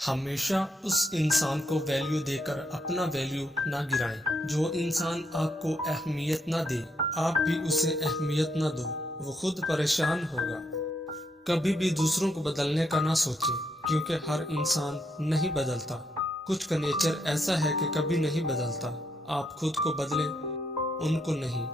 ہمیشہ اس انسان کو ویلیو دے کر اپنا ویلیو نہ گرائیں۔ جو انسان آپ کو اہمیت نہ دے، آپ بھی اسے اہمیت نہ دو، وہ خود پریشان ہوگا۔ کبھی بھی دوسروں کو بدلنے کا نہ سوچیں، کیونکہ ہر انسان نہیں بدلتا۔ کچھ کا نیچر ایسا ہے کہ کبھی نہیں بدلتا۔ آپ خود کو بدلیں، ان کو نہیں۔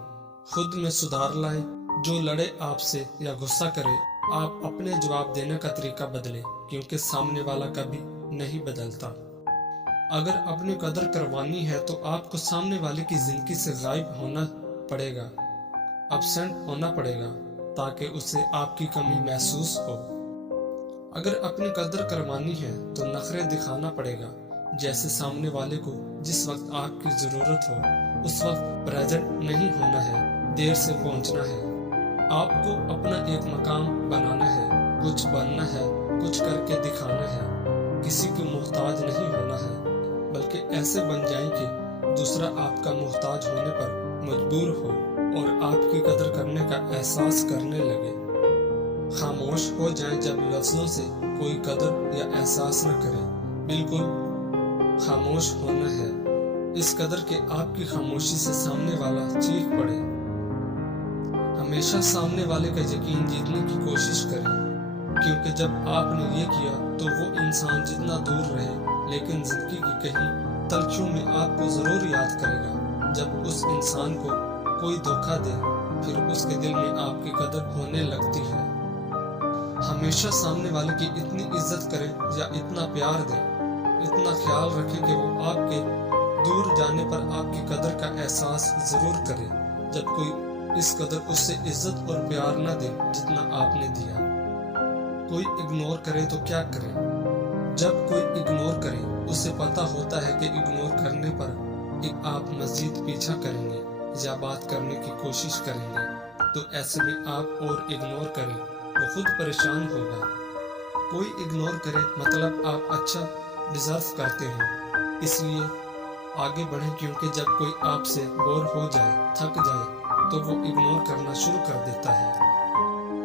خود میں سدھار لائیں۔ جو لڑے آپ سے یا غصہ کرے، آپ اپنے جواب دینے کا طریقہ بدلیں، کیونکہ سامنے والا کبھی نہیں بدلتا۔ اگر اپنی قدر کروانی ہے تو آپ کو سامنے والے کی زندگی سے غائب ہونا پڑے گا، ابسینٹ ہونا پڑے گا، تاکہ اسے آپ کی کمی محسوس ہو۔ اگر اپنی قدر کروانی ہے تو نخرے دکھانا پڑے گا، جیسے سامنے والے کو جس وقت آپ کی ضرورت ہو اس وقت پریزنٹ نہیں ہونا ہے، دیر سے پہنچنا ہے۔ آپ کو اپنا ایک مقام بنانا ہے، کچھ بننا ہے، کچھ کر کے دکھانا ہے۔ کسی کی محتاج نہیں ہونا ہے، بلکہ ایسے بن جائیں کہ دوسرا آپ کا محتاج ہونے پر مجبور ہو اور آپ کی قدر کرنے کا احساس کرنے لگے۔ خاموش ہو جائیں جب لفظوں سے کوئی قدر یا احساس نہ کرے۔ بالکل خاموش ہونا ہے، اس قدر کہ آپ کی خاموشی سے سامنے والا چیخ پڑے۔ ہمیشہ سامنے والے کا یقین جیتنے کی کوشش کریں، کیونکہ جب آپ نے یہ کیا تو وہ انسان جتنا دور رہے لیکن زندگی کی کہیں تلخیوں میں آپ کو ضرور یاد کرے گا۔ جب اس انسان کو کوئی دھوکہ دے، پھر اس کے دل میں آپ کی قدر ہونے لگتی ہے۔ ہمیشہ سامنے والے کی اتنی عزت کریں یا اتنا پیار دیں، اتنا خیال رکھیں کہ وہ آپ کے دور جانے پر آپ کی قدر کا احساس ضرور کرے، جب کوئی اس قدر اس سے عزت اور پیار نہ دے جتنا آپ نے دیا۔ کوئی اگنور کرے تو کیا کرے؟ جب کوئی اگنور کرے، اسے پتہ ہوتا ہے کہ اگنور کرنے پر آپ مزید پیچھا کریں گے یا بات کرنے کی کوشش کریں گے، تو ایسے میں آپ اور اگنور کریں، وہ خود پریشان ہوگا۔ کوئی اگنور کرے مطلب آپ اچھا ڈیزرو کرتے ہیں، اس لیے آگے بڑھیں، کیونکہ جب کوئی آپ سے بور ہو جائے، تھک جائے، تو وہ اگنور کرنا شروع کر دیتا ہے۔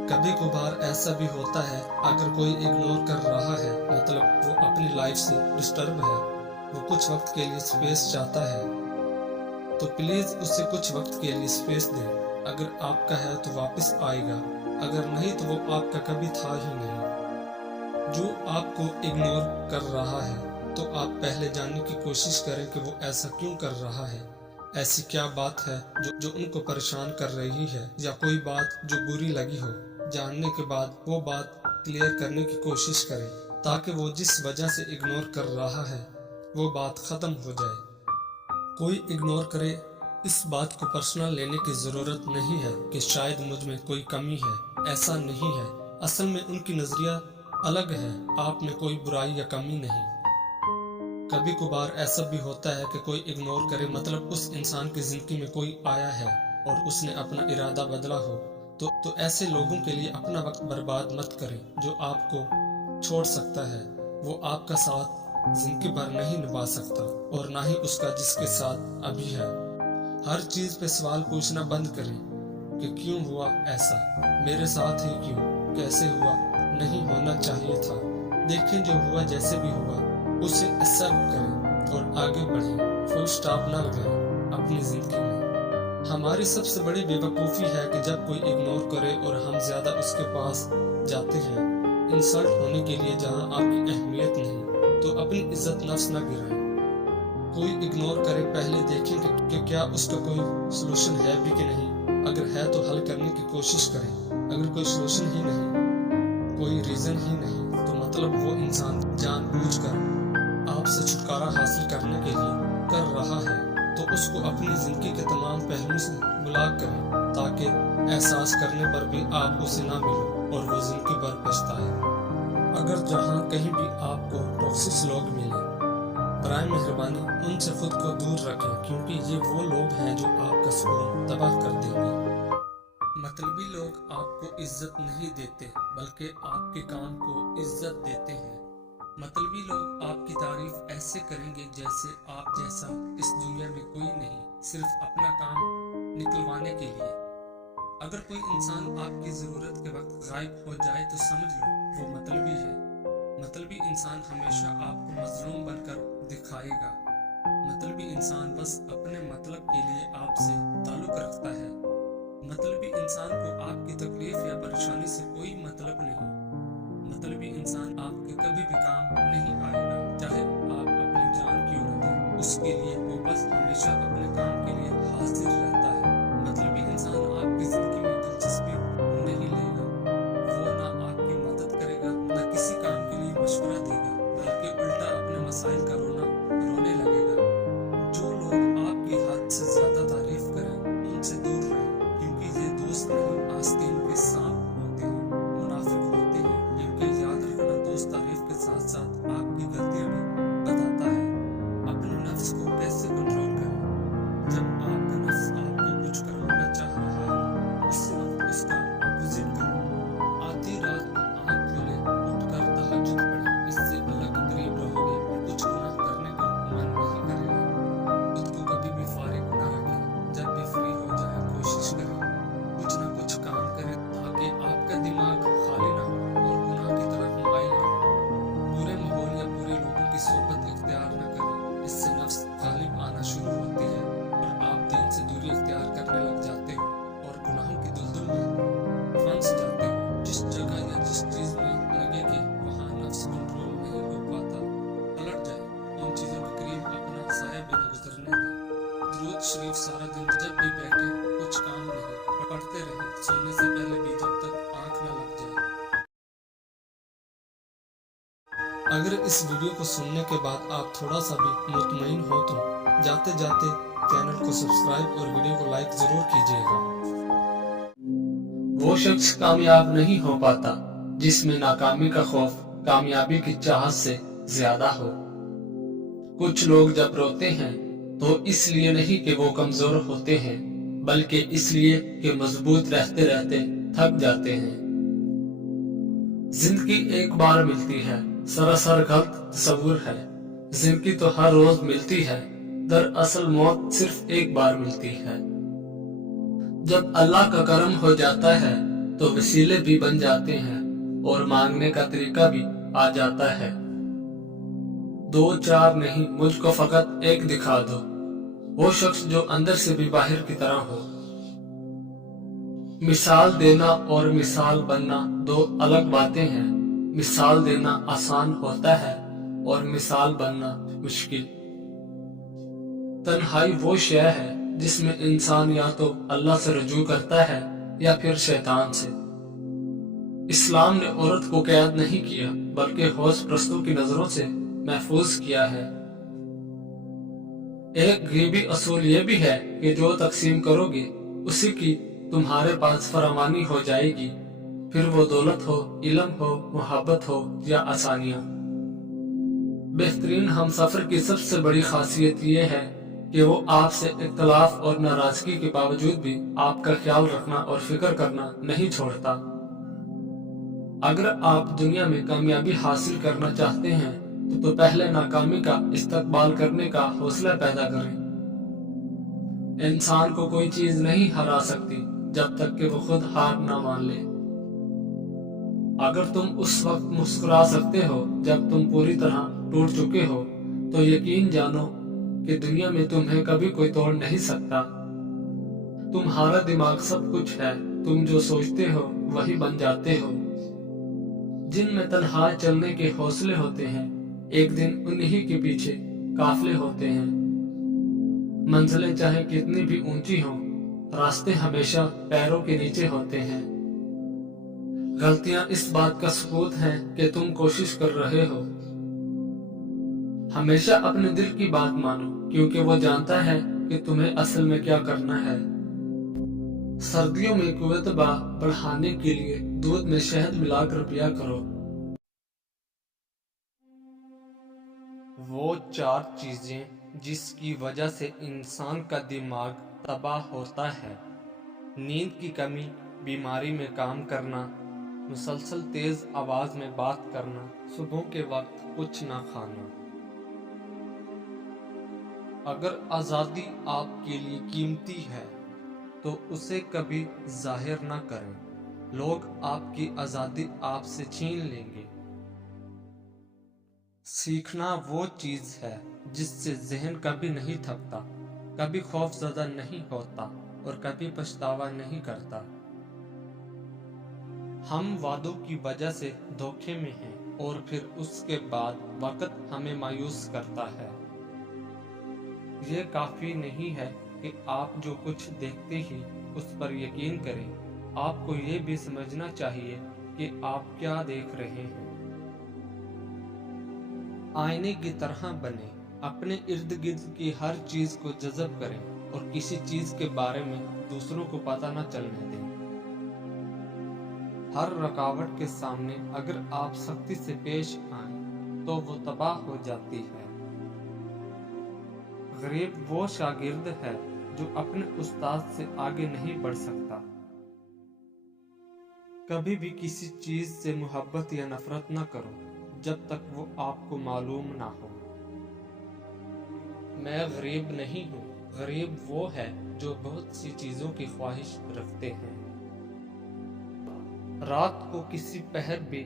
کبھی کبھار ایسا بھی ہوتا ہے، اگر کوئی اگنور کر رہا ہے مطلب وہ اپنی لائف سے ڈسٹرب ہے، وہ کچھ وقت کے لیے سپیس چاہتا ہے، تو پلیز اسے کچھ وقت کے لیے سپیس دیں۔ اگر آپ کا ہے تو واپس آئے گا، اگر نہیں تو وہ آپ کا کبھی تھا ہی نہیں۔ جو آپ کو اگنور کر رہا ہے تو آپ پہلے جاننے کی کوشش کریں کہ وہ ایسا کیوں کر رہا ہے۔ ایسی کیا بات ہے جو ان کو پریشان کر رہی ہے، یا کوئی بات جو بری لگی ہو۔ جاننے کے بعد وہ بات کلیئر کرنے کی کوشش کریں، تاکہ وہ جس وجہ سے اگنور کر رہا ہے وہ بات ختم ہو جائے۔ کوئی اگنور کرے، اس بات کو پرسنل لینے کی ضرورت نہیں ہے کہ شاید مجھ میں کوئی کمی ہے، ایسا نہیں ہے۔ اصل میں ان کی نظریہ الگ ہے، آپ میں کوئی برائی یا کمی نہیں۔ کبھی کبھار ایسا بھی ہوتا ہے کہ کوئی اگنور کرے مطلب اس انسان کی زندگی میں کوئی آیا ہے اور اس نے اپنا ارادہ بدلا ہو، تو ایسے لوگوں کے لیے اپنا وقت برباد مت کریں۔ جو آپ کو چھوڑ سکتا ہے وہ آپ کا ساتھ زندگی بھر نہیں نبھا سکتا، اور نہ ہی اس کا جس کے ساتھ ابھی ہے۔ ہر چیز پہ سوال پوچھنا بند کریں کہ کیوں ہوا ایسا، میرے ساتھ ہی کیوں، کیسے ہوا، نہیں ہونا چاہیے تھا۔ دیکھیں جو ہوا جیسے بھی ہوا اسے ایکسپٹ کریں اور آگے بڑھیں، فل سٹاپ نہ لگائیں اپنی زندگی میں۔ ہماری سب سے بڑی بے وقوفی ہے کہ جب کوئی اگنور کرے اور ہم زیادہ اس کے پاس جاتے ہیں انسلٹ ہونے کے لیے جہاں آپ کی اہمیت نہیں، تو اپنی عزت نفس نہ گرائیں۔ کوئی اگنور کرے، پہلے دیکھیں کہ کیا اس کا کوئی سلوشن ہے بھی کہ نہیں۔ اگر ہے تو حل کرنے کی کوشش کریں۔ اگر کوئی سلوشن ہی نہیں، کوئی ریزن ہی نہیں، تو مطلب وہ انسان جان بوجھ کر آپ سے چھٹکارا حاصل کرنے کے لیے کر رہا ہے، تو اس کو اپنی زندگی کے تمام پہلوؤں سے بلاک کریں، تاکہ احساس کرنے پر بھی آپ اسے نہ ملیں اور وہ زندگی بھر پچھتائے۔ اگر جہاں کہیں بھی آپ کو ٹاکسک لوگ ملیں، برائے مہربانی ان سے خود کو دور رکھیں، کیونکہ یہ وہ لوگ ہیں جو آپ کا سکون تباہ کر دیں گے۔ مطلبی لوگ آپ کو عزت نہیں دیتے، بلکہ آپ کے کام کو عزت دیتے ہیں۔ مطلبی لوگ آپ کی تعریف ایسے کریں گے جیسے آپ جیسا اس دنیا میں کوئی نہیں، صرف اپنا کام نکلوانے کے لیے۔ اگر کوئی انسان آپ کی ضرورت کے وقت غائب ہو جائے تو سمجھ لو وہ مطلبی ہے۔ مطلبی इंसान हमेशा आपको मजलूम बनकर दिखाएगा। मतलबी इंसान बस अपने मतलब के लिए आपसे ताल्लुक रखता है। मतलबी इंसान को आपकी तकलीफ या परेशानी से कोई मतलब नहीं। मतलबी इंसान आपके कभी भी काम नहीं आएगा, चाहे आप अपनी जान क्यों न दें। उसके लिए वो बस हमेशा अपने काम के लिए हाजिर रहता है। मतलबी इंसान आपकी जिंदगी में दिलचस्पी नहीं लेगा। वो ना आपकी मदद करेगा, ना किसी काम के लिए मशवरा देगा, बल्कि उल्टा अपने मसाइल का रोने लगेगा। जो लोग आपकी हद से ज्यादा तारीफ करें उनसे दूर रहें, क्योंकि ये दोस्त नहीं आस्तीन के सांप होते हैं, मुनाफिक होते हैं। क्योंकि याद रखना, दोस्त तारीफ के साथ साथ आपकी गलतियां भी बताता है। अपने नफ्स को कैसे कंट्रोल करें? जब आपका नफ्स आपको कुछ करवाना चाह रहा है, उस वक्त उसका अपोजिट करें। आधी रात को आँख खोले, उठकर तहज्जुद पढ़ें। इससे अल्लाह के करीब रहोगे, कुछ गुनाह करने को मन नहीं करेगा। खुद को कभी भी फारिग न रखें। जब भी फ्री हो जाए कोशिश करें कुछ न कुछ काम करें, ताकि आपका दिमाग खाली ना हो और गुनाह की तरफ माइल ना हो। बुरे माहौल या बुरे लोगों की सोबत इख्तियार न करें। इससे नफ्स गालिब आना शुरू होती है और आप दीन से दूरी इख्तियार करने लग जाते हो और गुनाहों की दुलदुल में फंस जाते हो। जिस जगह या जिस चीज में लगे कि वहाँ नफ्स कंट्रोल नहीं हो पाता, पलट जाए। उन चीजों के करीब अपना साया भी न गुजरने दें। दुरूद शरीफ सारा दिन जब भी बैठे, कुछ काम नहीं, पढ़ते रहे, सोने से पहले भी, जब तक आंख न लग जाए। अगर इस वीडियो को सुनने के बाद आप थोड़ा सा भी मुतमईन हो तो जाते जाते चैनल को सब्सक्राइब और वीडियो को लाइक जरूर कीजिएगा। वो शख्स कामयाब नहीं हो पाता जिसमें नाकामी का खौफ कामयाबी की चाहत से ज्यादा हो। कुछ लोग जब रोते हैं तो इसलिए नहीं कि वो कमजोर होते हैं, बल्कि इसलिए कि मजबूत रहते रहते थक जाते हैं। जिंदगी एक बार मिलती है, सरासर गलत तस्वुर है। जिंदगी तो हर रोज मिलती है, दरअसल मौत सिर्फ एक बार मिलती है। जब अल्लाह का करम हो जाता है तो वसीले भी बन जाते हैं और मांगने का तरीका भी आ जाता है। दो चार नहीं, मुझको फकत एक दिखा दो। वो शख्स जो अंदर से भी बाहर की तरह हो। मिसाल देना और मिसाल बनना दो अलग बातें हैं। मिसाल देना आसान होता है और मिसाल बनना मुश्किल। तन्हाई वो शय है जिसमें इंसान या तो अल्लाह से रजू करता है या फिर शैतान से। इस्लाम ने औरत को कैद नहीं किया, बल्कि होश प्रस्तों की नजरों से महफूज किया है। एक गरीबी असूल ये भी है कि जो तकसीम करोगे उसी की तुम्हारे पास फरावानी हो जाएगी, फिर वो दौलत हो, इल्म हो, मोहब्बत हो या आसानियां। बेहतरीन हम सफर की सबसे बड़ी खासियत ये है कि वो आपसे इख्तलाफ और नाराजगी के बावजूद भी आपका ख्याल रखना और फिक्र करना नहीं छोड़ता। अगर आप दुनिया में कामयाबी हासिल करना चाहते हैं तो पहले नाकामी का इस्तकबाल करने का हौसला पैदा करें। इंसान को कोई चीज नहीं हरा सकती जब तक कि वो खुद हार ना मान ले। अगर तुम उस वक्त मुस्कुरा सकते हो जब तुम पूरी तरह टूट चुके हो, तो यकीन जानो कि दुनिया में तुम्हें कभी कोई तोड़ नहीं सकता। तुम्हारा दिमाग सब कुछ है, तुम जो सोचते हो वही बन जाते हो। जिनमें तन्हा चलने के हौसले होते हैं, एक दिन उन्हीं के पीछे काफिले होते हैं। मंजिलें चाहे कितनी भी ऊंची हों, रास्ते हमेशा पैरों के नीचे होते हैं। गलतियां इस बात का सबूत हैं कि तुम कोशिश कर रहे हो। हमेशा अपने दिल की बात मानो, क्योंकि वो जानता है कि तुम्हें असल में क्या करना है। सर्दियों में कुव्वत बढ़ाने के लिए दूध में शहद मिलाकर पिया करो। वो 4 चीजें जिसकी वजह से इंसान का दिमाग तबाह होता है: नींद की कमी, बीमारी में काम करना, मुसलसल तेज आवाज में बात करना, सुबह के वक्त कुछ ना खाना। अगर आजादी आपके लिए कीमती है तो उसे कभी जाहिर ना करें। लोग आपकी आजादी आपसे छीन लेंगे। सीखना वो चीज़ है जिससे ज़हन कभी नहीं थकता, कभी खौफज़दा नहीं होता और कभी पछतावा नहीं करता। हम वादों की वजह से धोखे में हैं और फिर उसके बाद वक़्त हमें मायूस करता है। ये काफ़ी नहीं है कि आप जो कुछ देखते ही उस पर यकीन करें, आपको ये भी समझना चाहिए कि आप क्या देख रहे हैं। आईने की तरह बने, अपने इर्द गिर्द की हर चीज़ को जज़ब करें और किसी चीज़ के बारे में दूसरों को पता न चलने दें। हर रुकावट के सामने अगर आप सख्ती से पेश आएं तो वो तबाह हो जाती है। गरीब वो शागिर्द है जो अपने उस्ताद से आगे नहीं बढ़ सकता। कभी भी किसी चीज़ से मोहब्बत या नफरत न करो जब तक वो आपको मालूम ना हो। मैं गरीब नहीं हूँ, गरीब वो है जो बहुत सी चीज़ों की ख्वाहिश रखते हैं। रात को किसी पहर भी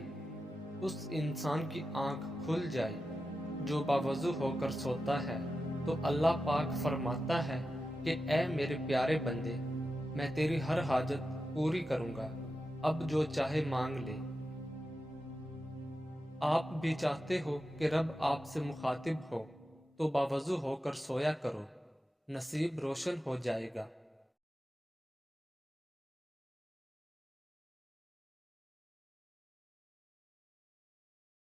उस इंसान की आंख खुल जाए जो बावजू होकर सोता है तो अल्लाह पाक फरमाता है कि ए मेरे प्यारे बंदे, मैं तेरी हर हाजत पूरी करूँगा, अब जो चाहे मांग ले। आप भी चाहते हो कि रब आपसे मुखातिब हो तो बावजू होकर सोया करो, नसीब रोशन हो जाएगा।